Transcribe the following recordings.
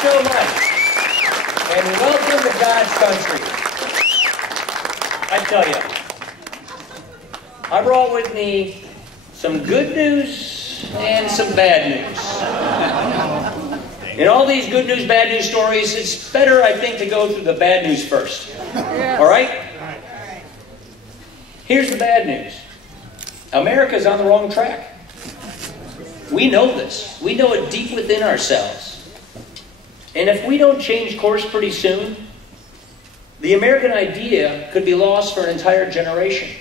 so much. And welcome to God's country. I tell you, I brought with me some good news and some bad news. In all these good news, bad news stories, it's better, I think, to go through the bad news first. All right? Here's the bad news. America's on the wrong track. We know this. We know it deep within ourselves. And if we don't change course pretty soon, the American idea could be lost for an entire generation.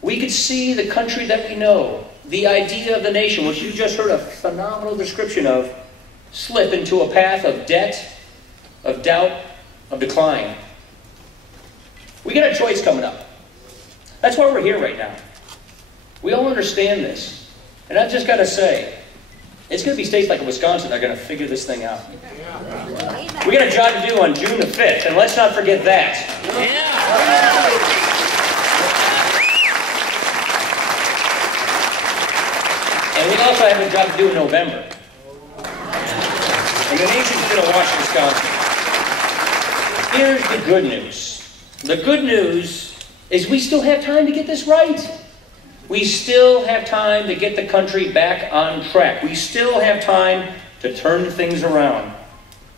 We could see the country that we know, the idea of the nation, which you just heard a phenomenal description of, slip into a path of debt, of doubt, of decline. We got a choice coming up. That's why we're here right now. We all understand this. And I've just got to say, it's going to be states like Wisconsin that are going to figure this thing out. We got a job to do on June the 5th, and let's not forget that. And we also have a job to do in November. And the nation's going to watch Wisconsin. Here's the good news. The good news is we still have time to get this right. We still have time to get the country back on track. We still have time to turn things around.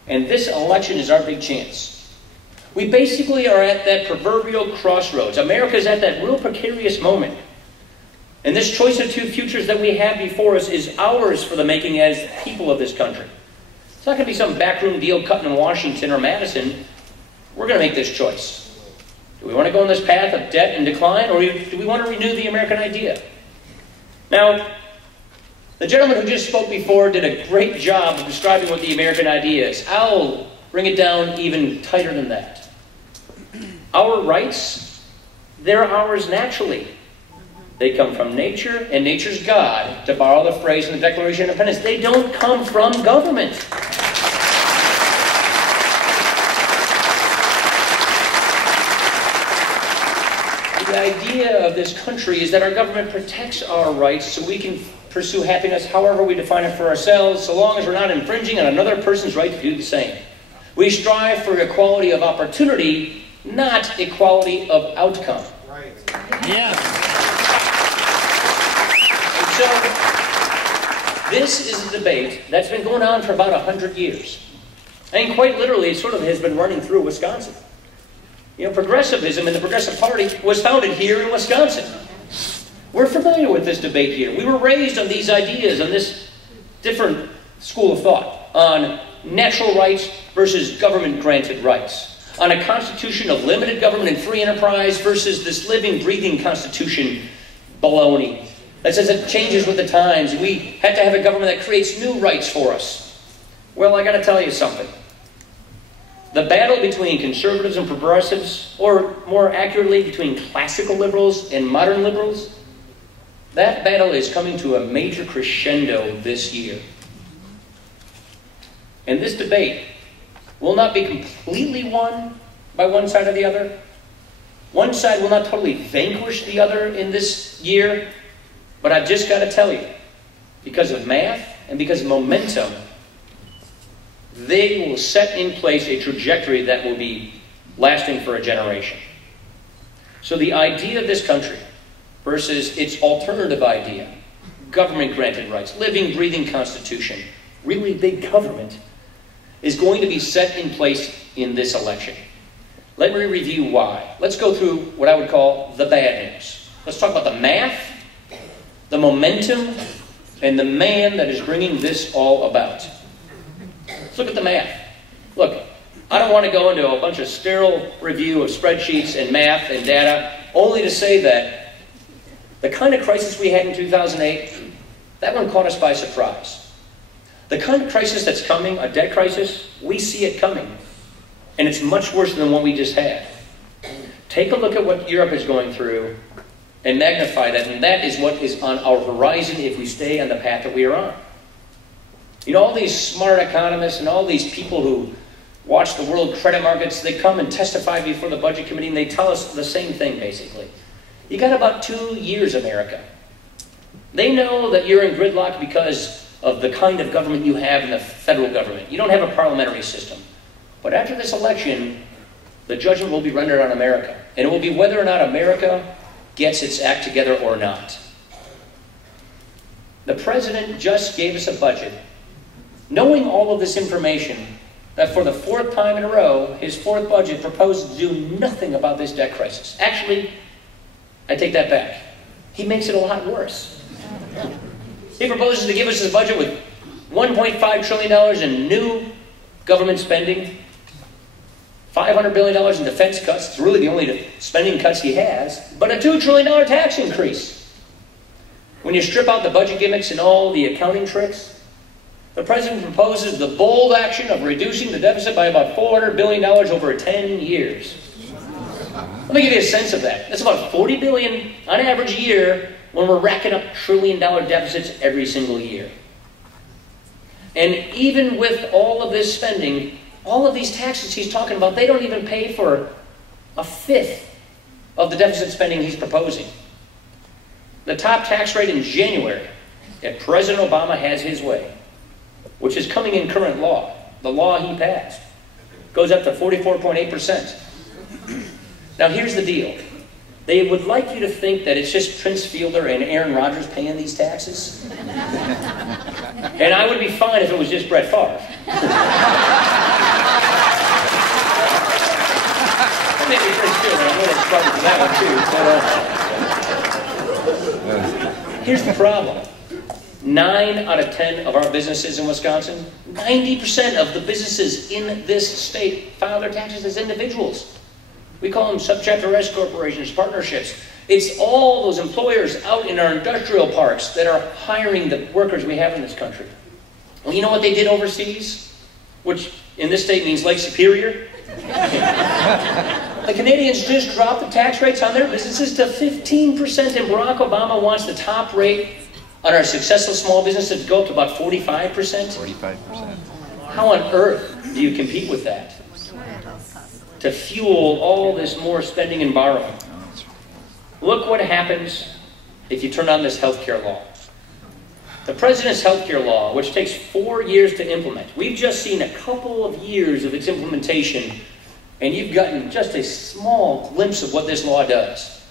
And this election is our big chance. We basically are at that proverbial crossroads. America's at that real precarious moment. And this choice of two futures that we have before us is ours for the making as people of this country. It's not going to be some backroom deal cut in Washington or Madison. We're going to make this choice. Do we want to go on this path of debt and decline, or do we want to renew the American idea? Now, the gentleman who just spoke before did a great job of describing what the American idea is. I'll bring it down even tighter than that. Our rights, they're ours naturally. They come from nature and nature's God, to borrow the phrase in the Declaration of Independence. They don't come from government. The idea of this country is that our government protects our rights so we can pursue happiness however we define it for ourselves, so long as we're not infringing on another person's right to do the same. We strive for equality of opportunity, not equality of outcome. Right. Yeah. And so, this is a debate that's been going on for about 100 years. And quite literally, it sort of has been running through Wisconsin. You know, progressivism and the Progressive Party was founded here in Wisconsin. We're familiar with this debate here. We were raised on these ideas, on this different school of thought, on natural rights versus government-granted rights, on a constitution of limited government and free enterprise versus this living, breathing constitution baloney that says it changes with the times, and we have to have a government that creates new rights for us. Well, I got to tell you something. The battle between conservatives and progressives, or more accurately, between classical liberals and modern liberals, that battle is coming to a major crescendo this year. And this debate will not be completely won by one side or the other. One side will not totally vanquish the other in this year, but I've just got to tell you, because of math and because of momentum, they will set in place a trajectory that will be lasting for a generation. So the idea of this country versus its alternative idea, government-granted rights, living, breathing constitution, really big government, is going to be set in place in this election. Let me review why. Let's go through what I would call the bad news. Let's talk about the math, the momentum, and the man that is bringing this all about. Let's look at the math. Look, I don't want to go into a bunch of sterile review of spreadsheets and math and data, only to say that the kind of crisis we had in 2008, that one caught us by surprise. The kind of crisis that's coming, a debt crisis, we see it coming. And it's much worse than what we just had. Take a look at what Europe is going through and magnify that, and that is what is on our horizon if we stay on the path that we are on. You know, all these smart economists and all these people who watch the world credit markets, they come and testify before the budget committee and they tell us the same thing, basically. You got about 2 years, America. They know that you're in gridlock because of the kind of government you have in the federal government. You don't have a parliamentary system. But after this election, the judgment will be rendered on America. And it will be whether or not America gets its act together or not. The president just gave us a budget, knowing all of this information, that for the fourth time in a row, his fourth budget proposed to do nothing about this debt crisis. Actually, I take that back. He makes it a lot worse. He proposes to give us his budget with $1.5 trillion in new government spending, $500 billion in defense cuts. It's really the only spending cuts he has, but a $2 trillion tax increase. When you strip out the budget gimmicks and all the accounting tricks, the president proposes the bold action of reducing the deficit by about $400 billion over 10 years. Let me give you a sense of that. That's about $40 billion on average a year when we're racking up trillion-dollar deficits every single year. And even with all of this spending, all of these taxes he's talking about, they don't even pay for a fifth of the deficit spending he's proposing. The top tax rate in January, if President Obama has his way, which is coming in current law, the law he passed, goes up to 44.8%. Now here's the deal. They would like you to think that it's just Prince Fielder and Aaron Rodgers paying these taxes. And I would be fine if it was just Brett Favre. Maybe Prince Fielder, I know that's probably for that one too. But here's the problem. 9 out of 10 of our businesses in Wisconsin, 90% of the businesses in this state file their taxes as individuals. We call them subchapter S corporations, partnerships. It's all those employers out in our industrial parks that are hiring the workers we have in this country. Well, you know what they did overseas? Which in this state means Lake Superior. The Canadians just dropped the tax rates on their businesses to 15%, and Barack Obama wants the top rate on our successful small businesses to go up to about 45%. 45%. How on earth do you compete with that? To fuel all this more spending and borrowing. Look what happens if you turn on this health care law. The president's health care law, which takes 4 years to implement. We've just seen a couple of years of its implementation, and you've gotten just a small glimpse of what this law does.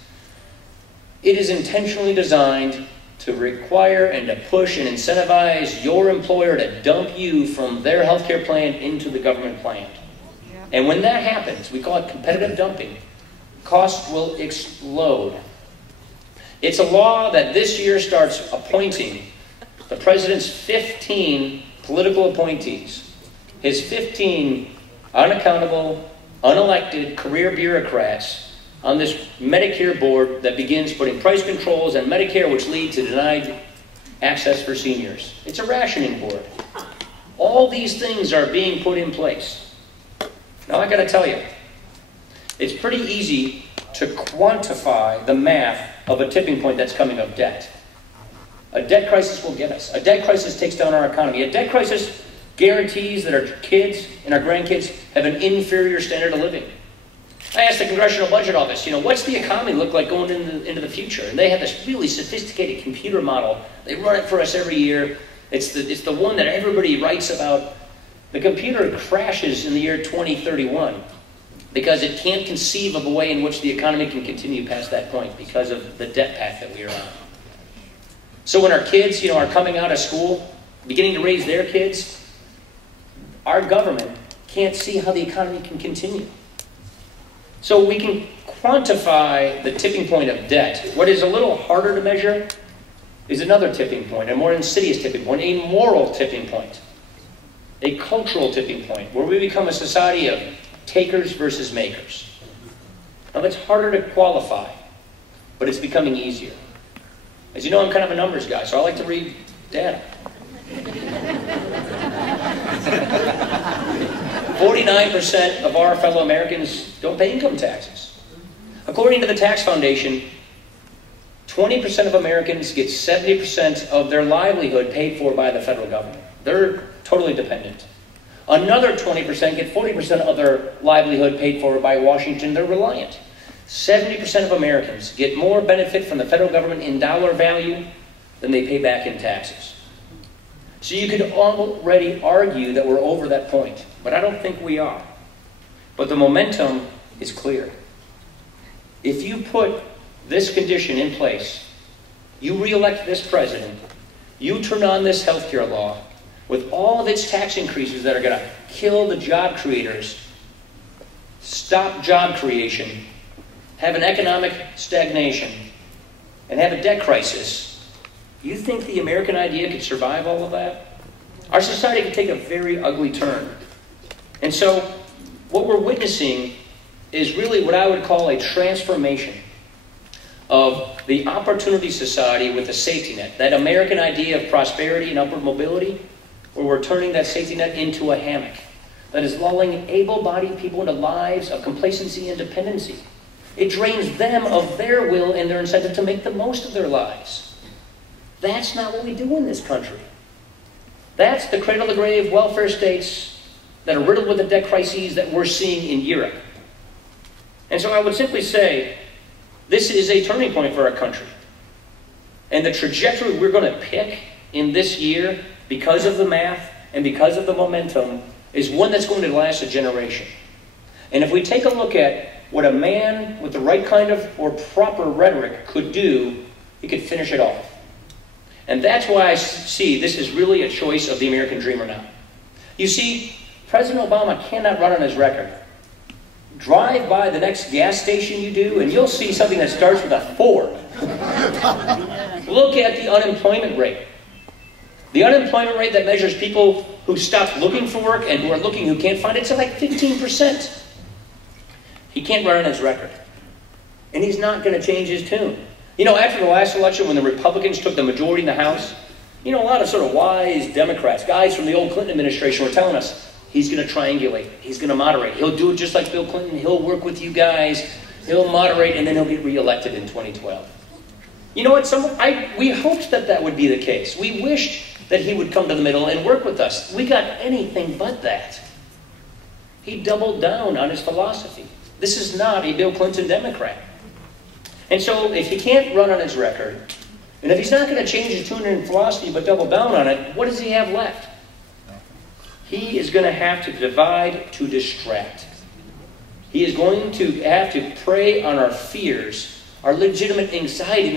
It is intentionally designed to require and to push and incentivize your employer to dump you from their health care plan into the government plan. And when that happens, we call it competitive dumping, costs will explode. It's a law that this year starts appointing the president's 15 political appointees, his 15 unaccountable, unelected career bureaucrats on this Medicare board that begins putting price controls on Medicare, which lead to denied access for seniors. It's a rationing board. All these things are being put in place. Now, I got to tell you, it's pretty easy to quantify the math of a tipping point that's coming of debt. A debt crisis will get us. A debt crisis takes down our economy. A debt crisis guarantees that our kids and our grandkids have an inferior standard of living. I asked the Congressional Budget Office, what's the economy look like going into the future? And they have this really sophisticated computer model. They run it for us every year. It's the one that everybody writes about. The computer crashes in the year 2031 because it can't conceive of a way in which the economy can continue past that point because of the debt path that we are on. So when our kids, are coming out of school, beginning to raise their kids, our government can't see how the economy can continue. So we can quantify the tipping point of debt. What is a little harder to measure is another tipping point, a more insidious tipping point, a moral tipping point. A cultural tipping point, where we become a society of takers versus makers. Now that's harder to qualify, but it's becoming easier. As you know, I'm kind of a numbers guy, so I like to read data. 49% of our fellow Americans don't pay income taxes. According to the Tax Foundation, 20% of Americans get 70% of their livelihood paid for by the federal government. They're totally dependent. Another 20% get 40% of their livelihood paid for by Washington. They're reliant. 70% of Americans get more benefit from the federal government in dollar value than they pay back in taxes. So you could already argue that we're over that point, but I don't think we are. But the momentum is clear. If you put this condition in place, you re-elect this president, you turn on this healthcare law with all of its tax increases that are going to kill the job creators, stop job creation, have an economic stagnation, and have a debt crisis, you think the American idea could survive all of that? Our society could take a very ugly turn. And so what we're witnessing is really what I would call a transformation of the opportunity society with the safety net, that American idea of prosperity and upward mobility, where we're turning that safety net into a hammock that is lulling able-bodied people into lives of complacency and dependency. It drains them of their will and their incentive to make the most of their lives. That's not what we do in this country. That's the cradle-to-grave welfare states that are riddled with the debt crises that we're seeing in Europe. And so I would simply say, this is a turning point for our country. And the trajectory we're going to pick in this year, because of the math and because of the momentum, is one that's going to last a generation. And if we take a look at what a man with the right kind of or proper rhetoric could do, he could finish it off. And that's why I see this is really a choice of the American dreamer now. You see, President Obama cannot run on his record. Drive by the next gas station you do, and you'll see something that starts with a 4. Look at the unemployment rate. The unemployment rate that measures people who stopped looking for work and who are looking who can't find it, it's like 15%. He can't run on his record. And he's not going to change his tune. You know, after the last election, when the Republicans took the majority in the House, you know, a lot of sort of wise Democrats, guys from the old Clinton administration, were telling us, he's going to triangulate, he's going to moderate, he'll do it just like Bill Clinton, he'll work with you guys, he'll moderate, and then he'll get reelected in 2012. You know what, we hoped that that would be the case. We wished that he would come to the middle and work with us. We got anything but that. He doubled down on his philosophy. This is not a Bill Clinton Democrat. And so if he can't run on his record, and if he's not going to change his tune and philosophy but double down on it, what does he have left? He is going to have to divide to distract. He is going to have to prey on our fears, our legitimate anxiety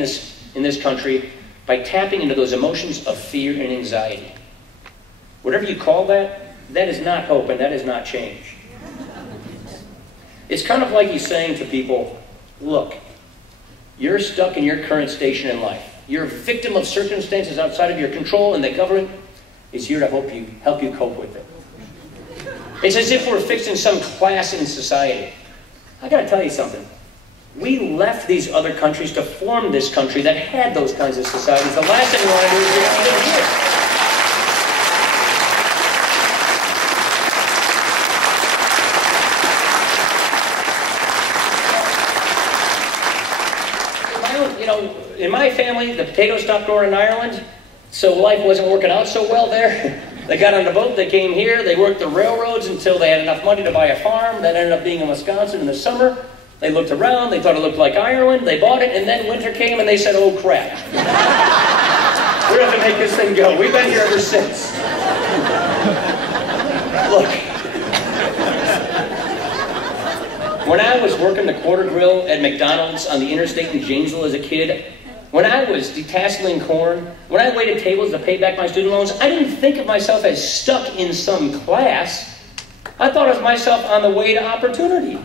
in this country, by tapping into those emotions of fear and anxiety. Whatever you call that, that is not hope and that is not change. It's kind of like he's saying to people, look, you're stuck in your current station in life. You're a victim of circumstances outside of your control, and the government is here to help you cope with it. It's as if we're fixing some class in society. I got to tell you something. We left these other countries to form this country that had those kinds of societies. The last thing we want to do is live here. In my family, the potatoes stopped growing in Ireland, so life wasn't working out so well there. They got on the boat, they came here, they worked the railroads until they had enough money to buy a farm. That ended up being in Wisconsin in the summer. They looked around, they thought it looked like Ireland, they bought it, and then winter came and they said, oh crap. We're going to make this thing go. We've been here ever since. Look. When I was working the quarter grill at McDonald's on the interstate in Janesville as a kid, when I was detasseling corn, when I waited tables to pay back my student loans, I didn't think of myself as stuck in some class. I thought of myself on the way to opportunity.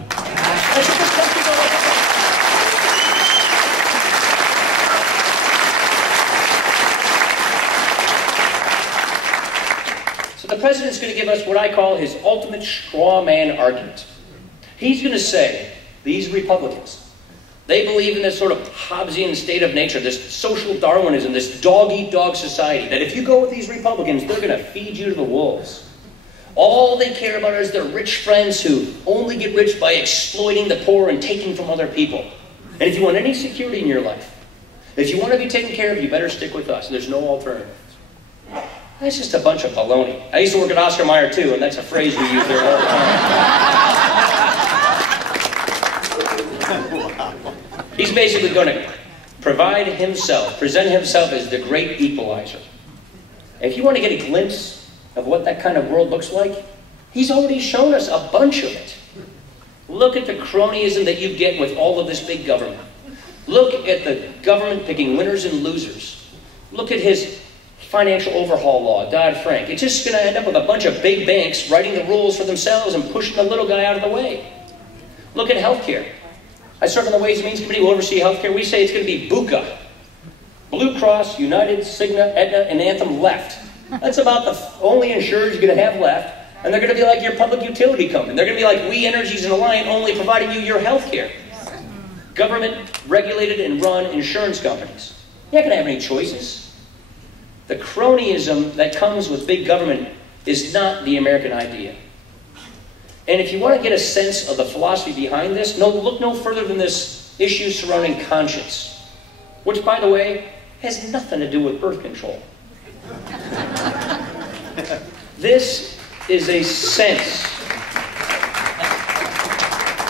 So the president's going to give us what I call his ultimate straw man argument. He's going to say, these Republicans, they believe in this sort of Hobbesian state of nature, this social Darwinism, this dog-eat-dog society, that if you go with these Republicans, they're going to feed you to the wolves. All they care about is their rich friends who only get rich by exploiting the poor and taking from other people. And if you want any security in your life, if you want to be taken care of, you better stick with us. There's no alternative. That's just a bunch of baloney. I used to work at Oscar Mayer too, and that's a phrase we use there all the time. He's basically going to present himself as the great equalizer. If you want to get a glimpse of what that kind of world looks like, he's already shown us a bunch of it. Look at the cronyism that you get with all of this big government. Look at the government picking winners and losers. Look at his financial overhaul law, Dodd-Frank. It's just going to end up with a bunch of big banks writing the rules for themselves and pushing the little guy out of the way. Look at healthcare. I serve on the Ways and Means Committee who oversee healthcare. We say it's going to be BUCA. Blue Cross, United, Cigna, Aetna, and Anthem left. That's about the only insurers you're going to have left. And they're going to be like your public utility company. They're going to be like We Energies and Alliant, only providing you your health care. Government-regulated and run insurance companies. You're not going to have any choices. The cronyism that comes with big government is not the American idea. And if you want to get a sense of the philosophy behind this, look no further than this issue surrounding conscience, which, by the way, has nothing to do with birth control. This is a sense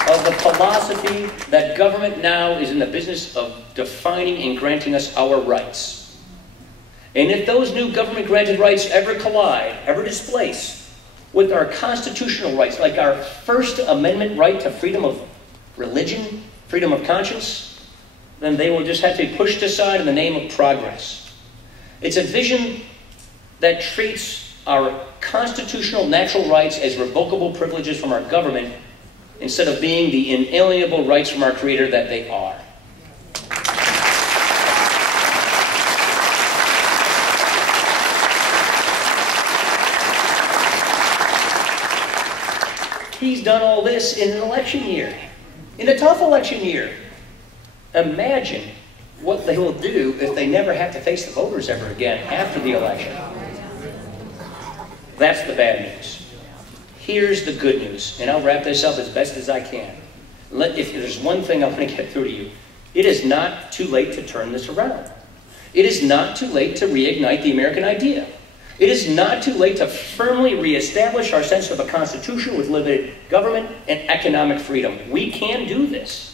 of the philosophy that government now is in the business of defining and granting us our rights. And if those new government-granted rights ever collide, ever displace, with our constitutional rights, like our First Amendment right to freedom of religion, freedom of conscience, then they will just have to be pushed aside in the name of progress. It's a vision that treats our constitutional natural rights as revocable privileges from our government instead of being the inalienable rights from our Creator that they are. He's done all this in an election year, in a tough election year. Imagine what they will do if they never have to face the voters ever again after the election. That's the bad news. Here's the good news, and I'll wrap this up as best as I can. If there's one thing I want to get through to you, it is not too late to turn this around. It is not too late to reignite the American idea. It is not too late to firmly reestablish our sense of a constitution with limited government and economic freedom. We can do this.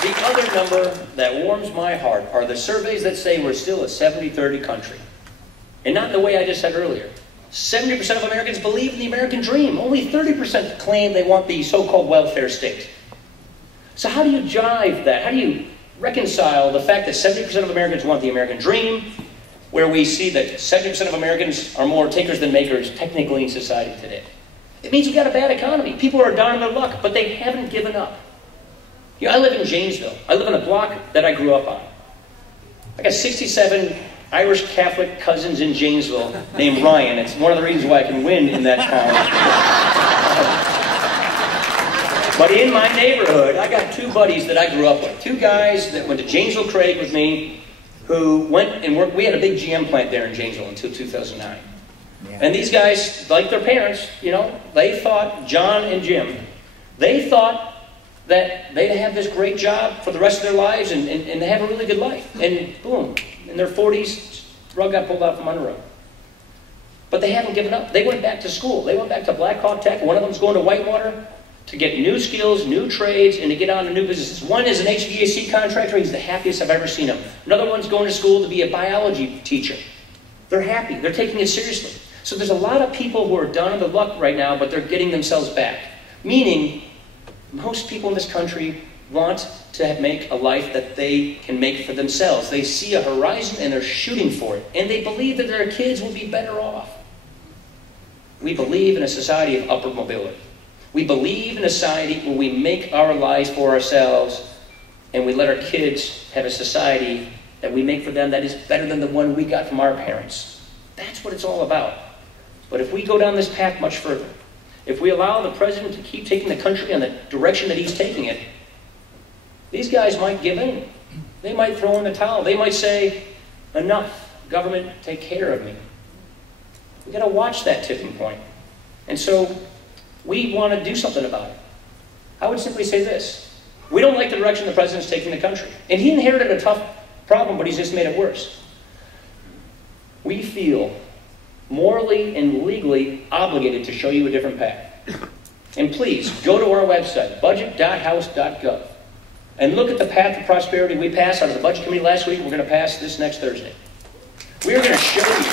The other number that warms my heart are the surveys that say we're still a 70-30 country. And not in the way I just said earlier. 70% of Americans believe in the American dream. Only 30% claim they want the so-called welfare state. So how do you jive that? How do you reconcile the fact that 70% of Americans want the American dream, where we see that 70% of Americans are more takers than makers technically in society today? It means we've got a bad economy. People are down on their luck, but they haven't given up. You know, I live in Janesville. I live in a block that I grew up on. I got 67 Irish Catholic cousins in Janesville named Ryan. It's one of the reasons why I can win in that town. But in my neighborhood, I got two buddies that I grew up with. Two guys that went to Janesville Craig with me, who went and worked. We had a big GM plant there in Janesville until 2009. Yeah. And these guys, like their parents, you know, they thought, John and Jim, they thought that they'd have this great job for the rest of their lives and they have a really good life. And boom, in their 40s, rug got pulled out from under them. But they haven't given up. They went back to school. They went back to Black Hawk Tech. One of them's going to Whitewater to get new skills, new trades, and to get on to new businesses. One is an HVAC contractor. He's the happiest I've ever seen him. Another one's going to school to be a biology teacher. They're happy. They're taking it seriously. So there's a lot of people who are down on the luck right now, but they're getting themselves back. Meaning, most people in this country want to make a life that they can make for themselves. They see a horizon and they're shooting for it. And they believe that their kids will be better off. We believe in a society of upward mobility. We believe in a society where we make our lives for ourselves and we let our kids have a society that we make for them that is better than the one we got from our parents. That's what it's all about. But if we go down this path much further, if we allow the president to keep taking the country in the direction that he's taking it, these guys might give in. They might throw in the towel. They might say, enough, government, take care of me. We've got to watch that tipping point. And so we want to do something about it. I would simply say this. We don't like the direction the president's taking the country. And he inherited a tough problem, but he's just made it worse. We feel morally and legally obligated to show you a different path. And please, go to our website, budget.house.gov, and look at the path to prosperity we passed out of the Budget Committee last week. We're going to pass this next Thursday. We are going to show you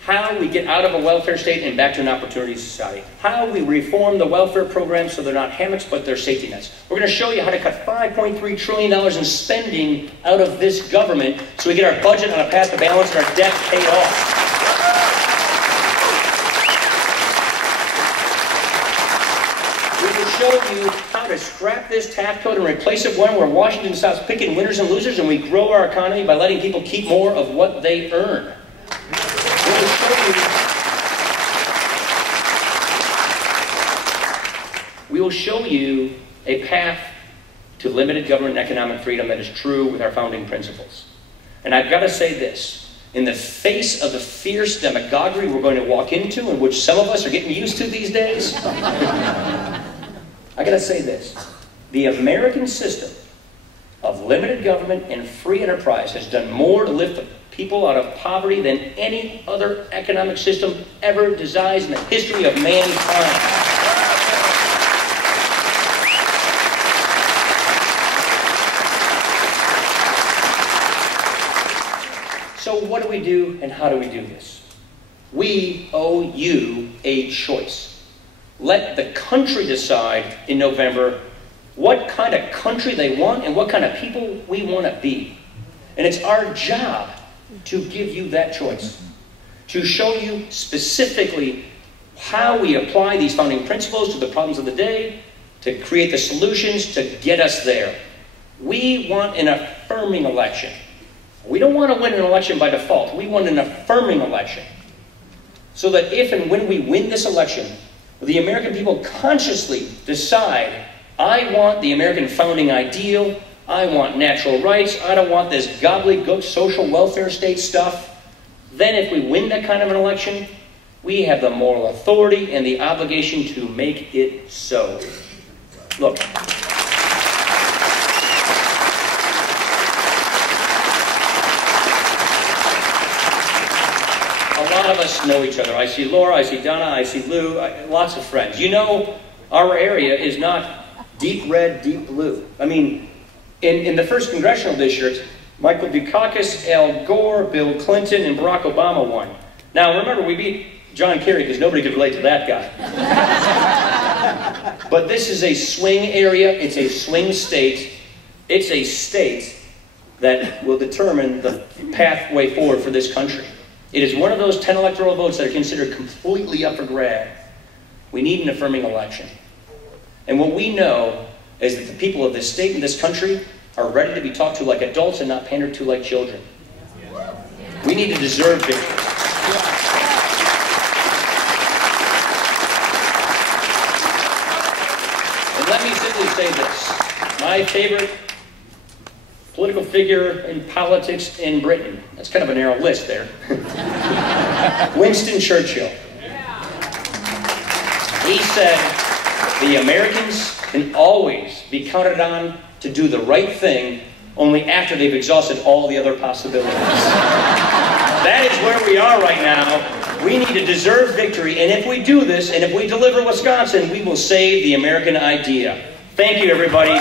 how we get out of a welfare state and back to an opportunity society. How we reform the welfare programs so they're not hammocks, but they're safety nets. We're going to show you how to cut $5.3 trillion in spending out of this government so we get our budget on a path to balance and our debt paid off. We will show you how to scrap this tax code and replace it one where Washington stops picking winners and losers and we grow our economy by letting people keep more of what they earn. We will show you a path to limited government and economic freedom that is true with our founding principles. And I've got to say this, in the face of the fierce demagoguery we're going to walk into, and which some of us are getting used to these days, I got to say this, the American system of limited government and free enterprise has done more to lift the people out of poverty than any other economic system ever designed in the history of mankind. So what do we do and how do we do this? We owe you a choice. Let the country decide in November what kind of country they want and what kind of people we want to be. And it's our job to give you that choice, to show you specifically how we apply these founding principles to the problems of the day, to create the solutions to get us there. We want an affirming election. We don't want to win an election by default. We want an affirming election. So that if and when we win this election, the American people consciously decide, I want the American founding ideal, I want natural rights, I don't want this gobbledygook social welfare state stuff. Then if we win that kind of an election, we have the moral authority and the obligation to make it so. Look. A lot of us know each other. I see Laura, I see Donna, I see Lou, lots of friends. You know our area is not deep red, deep blue. I mean, in the first congressional district, Michael Dukakis, Al Gore, Bill Clinton, and Barack Obama won. Now remember, we beat John Kerry because nobody could relate to that guy. But this is a swing area, it's a swing state. It's a state that will determine the pathway forward for this country. It is one of those 10 electoral votes that are considered completely up for grab. We need an affirming election. And what we know is that the people of this state and this country are ready to be talked to like adults and not pandered to like children. We need to deserve victory. And let me simply say this. My favorite political figure in politics in Britain. That's kind of a narrow list there. Winston Churchill. He said, the Americans can always be counted on to do the right thing only after they've exhausted all the other possibilities. That is where we are right now. We need to deserve victory, and if we do this, and if we deliver Wisconsin, we will save the American idea. Thank you, everybody.